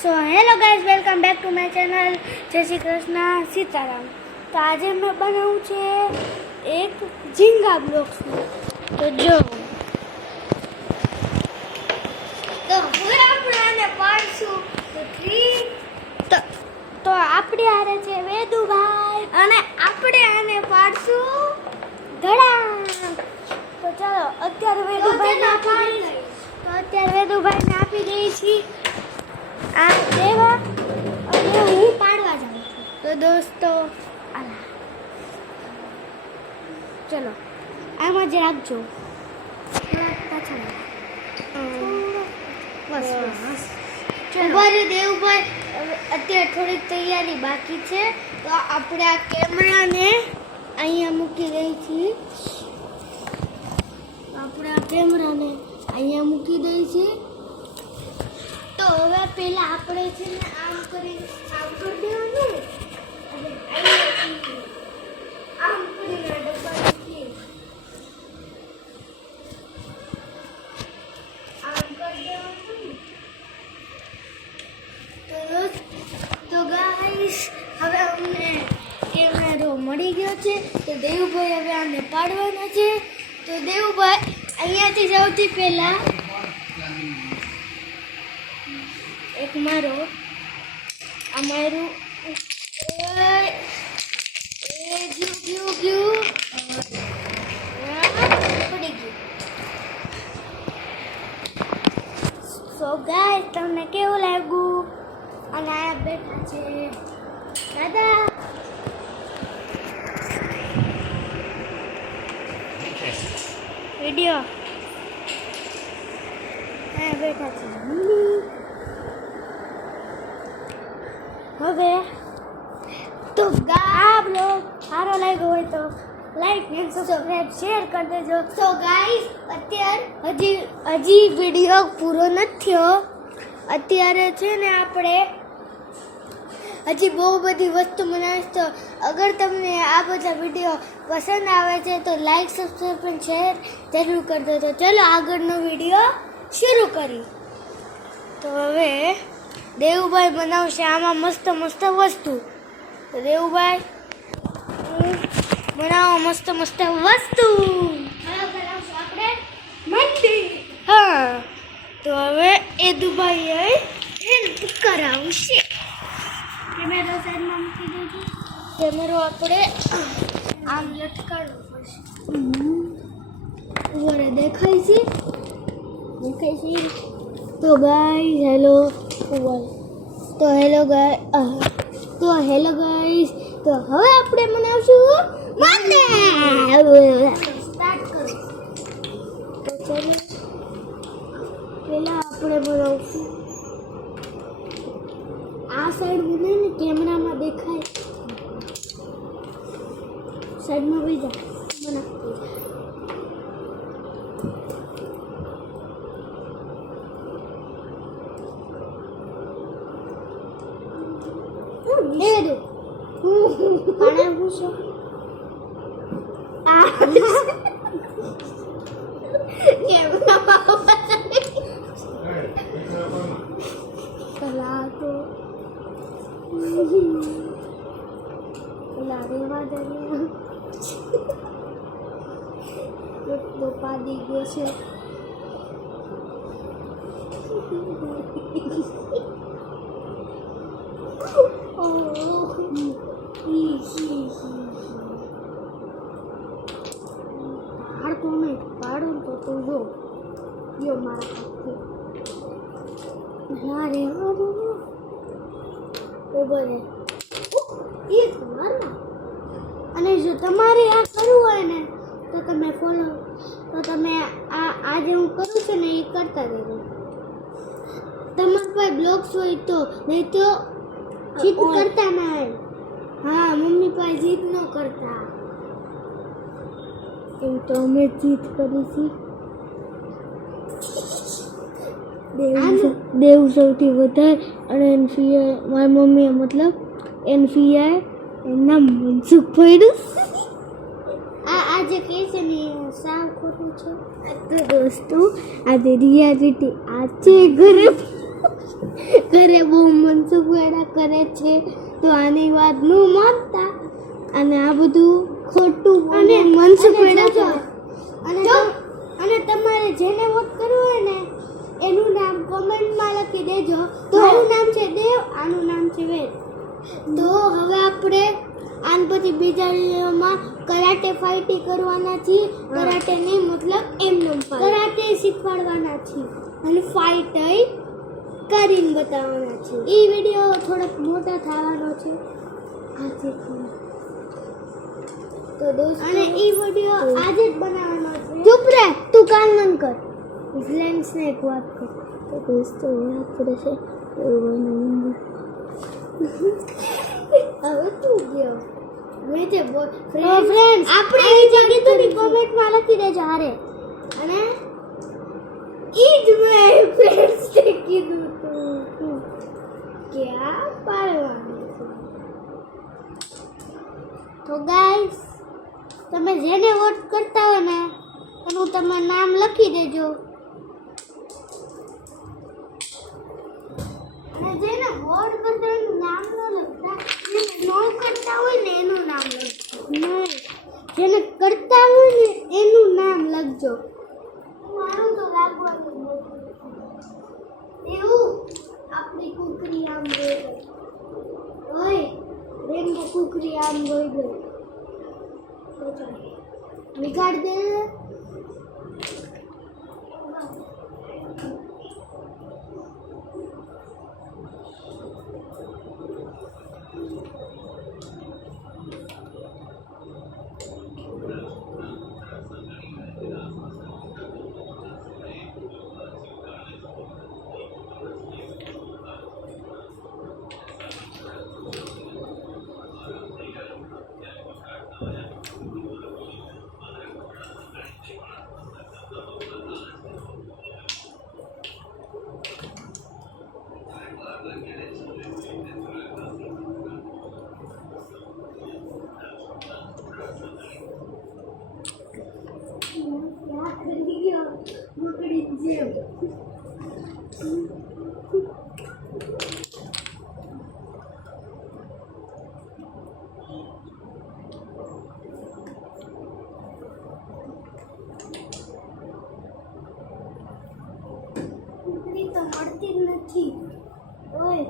So hello guys, welcome back to my channel. જય શ્રી કૃષ્ણ, સીતારામ. તો આજે મેં બનાવું છે એક ઝીંગા બ્લોક્સનું. તો જો તો હવે આપણે આને પાડશું. તો આપણે આરે છે વેદુભાઈ અને આપણે આને પાડશું ધડા. તો ચાલો અત્યારે વેદુભાઈને આપી દઈએ છીએ આ દેવા અને હું પાડવા જાઉં છું. તો દોસ્તો ચલો આમાં જ રાખજો. બસ દેવભાઈ અત્યારે થોડીક તૈયારી બાકી છે. તો આપણે આ કેમેરાને અહીંયા મૂકી દઈએ છીએ. તો હવે પહેલા આપણે છે ને આમ કરી દેવાનું અને અહીંયાથી આમ કરીને ડબ્બા મૂકીએ. આમ કરી દેવાનું. તો ગાઈસ હવે અમને કેમેરો મળી ગયો છે. તો દેવભાઈ હવે આને પાડવાના છે. તો દેવભાઈ અહીંયાથી સૌથી પહેલા એક મારો આ મારું પડી ગયું. સો ગાઈસ તમને કેવું લાગ્યું? અને આ બેઠા છે દાદા. વિડિયો આ બેઠા છે મમ્મી. હવે તો આ બ્લોગ સારો લાગ્યો હોય તો લાઈક અને સબસ્ક્રાઇબ શેર કરી દેજો. સો ગાઈસ અત્યારે હજી વિડીયો પૂરો નથી થયો. અત્યારે છે ને આપણે હજી બહુ બધી વસ્તુ બનાવીશ. તો અગર તમને આ બધા વિડીયો પસંદ આવે છે તો લાઈક સબસ્ક્રાઇબ અને શેર જરૂર કરી દેજો. ચલો આગળનો વિડીયો શરૂ કરી. તો હવે દેવુભાઈ બનાવશે આમાં મસ્ત મસ્ત વસ્તુ. તો દેવુભાઈ બનાવો મસ્ત મસ્ત વસ્તુ. આપણે મંદિર. હા તો હવે એ દુભાઈ હેલ્પ કરાવશે. કેમેરો સાઈડમાં મૂકી દેજો. કેમેરો આપણે આમ લટકાડવો પડશે. ઉપર દેખાય છે. તો ગાઈસ હેલો. તો હેલો ગાઈસ. તો હવે આપણે બનાવશું મંદિર. સ્ટાર્ટ કરો. તો ચલો પહેલા આપણે બનાવશું આ સાઈડ બને ને કેમેરામાં દેખાય. સાઈડમાં બી જા બનાવતી. એ દો પાણા પૂછો. આ કલા તો રેવા દે. કેટલો પાડી ગયો છે. તો મેં પાડું તો તું જો યો મારા હાથથી રે બોલે એ મારા. અને જો તમારે આ કરવું હોય ને તો તમે આજે હું કરું છું ને એ કરતા રહેજો. તમારા પાસે બ્લોગ્સ હોય તો, નહીં તો જીત કરતા ના. હા મમ્મી પાસે જીત ન કરતા. એમ તો અમે જીત કરીશું. દેવ સૌથી વધારે અને મારી મમ્મીએ મતલબ એનફીઆઈ નામ મનસુખ પડ્યું. આજે કહે છે ને સાવ ખોટું છે. તો દોસ્તો આજે રિયાલિટી આ છે ઘરે ઘરે બહુ મનસુખ વેડા કરે છે તો આની વાત ન માનતા અને આ બધું ખોટું અને મનસુખ વેડા કરે અને તમારે જેને વોટ કરવું હોય ને એનું નામ કોમેન્ટમાં લખી દેજો. મારું નામ છે દેવ, આનું નામ છે વેદ. તો હવે આપણે આન પછી બીજા વિડીયોમાં કરાટે ફાઇટી કરવાના છીએ. કરાટે નહીં મતલબ એમનેમ કરાટે શીખવાડવાના છીએ અને ફાઇટ કરીને બતાવવાના છે. એ વિડીયો થોડોક મોટો થવાનો છે આજે. તો દોસ્તો અને એ વિડીયો આજે જ બનાવવાનો છે. ચૂપ રહે, તું કાન બંધ કર. ફ્રેન્ડ્સને એક વાત કર. તો દોસ્તો આપણે છે હવે તું ગયો મેં જે ફ્રેન્ડ્સ આપણે એ જે કીધું ને કોમેન્ટમાં લખી દેજો હારે. અને ઈ જ મેં ફ્રેન્ડ્સને કીધું તું ક્યાં પાડવાનું છે. તો ગાઈસ તમે જેને વોટ કરતા હોય ને એનું તમારું નામ લખી દેજો અને જેને વોટ કરતા એનું નામ ન લખતા, જેને ન કરતા હોય ને એનું નામ લખજો. નહીં, જેને કરતા હોય ને એનું નામ લખજો. મારું તો લાગવાનું એવું આપણી કુકરી આમ ગઈ ઓય રેનબો કુકરી આમ ગઈ નિકાળ દે. તો મળતી જ નથી. ઓય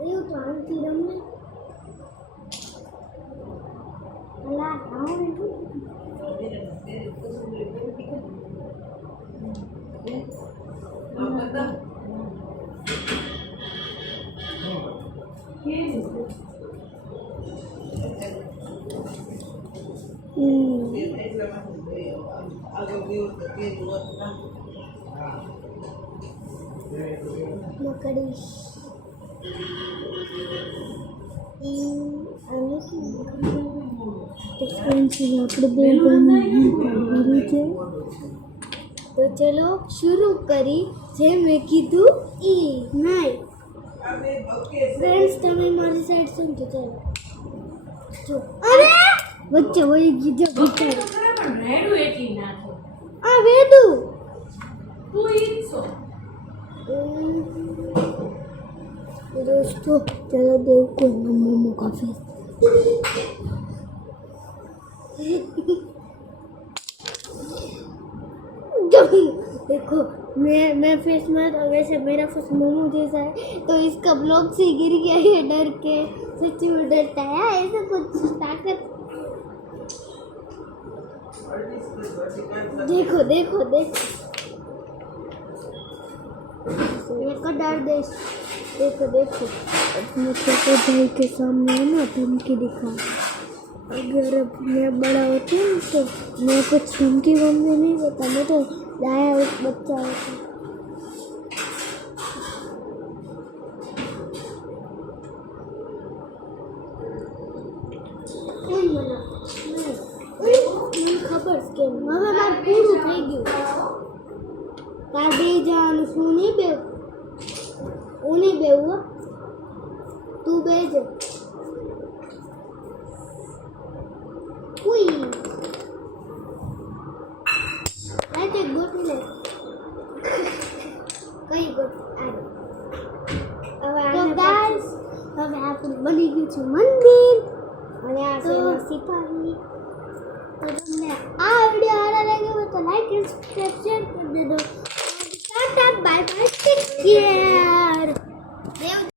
એવું તો આનથી રમે અલા આવું મકડી તો ચલો શરૂ કરી. જે મેં કીધું ઈ નહીં ફ્રેન્ડ્સ તમે મારી સાઈડ સમજો. ચાલો જો અરે વચ્ચે વળી ગીધો બિચારી આ વેદુ दोस्तों चलो देव को मोमो का फेस देखो मैं फेस में तो वैसे मेरा फेस मोमो जैसा है तो इसका ब्लॉक से गिर गया है डर के. सच्ची में डरता है ऐसा कुछ ताकत. देखो देखो देखो ये का डर देश. देखो देखो अपने छोटे भाई के सामने है ना धमकी दिखा. अगर मैं बड़ा होता तो मैं कुछ धमकी वमकी नहीं देता. मैं तो लाया एक बच्चा होता. ખબર કે હવે મારું પૂરું થઈ ગયું. તાર બે જવાનું શું નહીં બે હું નહીં બેવું. તું બેજ કોઈ ગોઠવી લે. કઈ ગોઠવી આપણું બની ગયું છે મંદિર અને આ છે સિપાહી. તો તમને આ વિડીયો સારો લાગ્યો હોય તો લાઈક એન્ડ સબસ્ક્રાઇબ શેર કરી દેજો. Tata bye bye take care.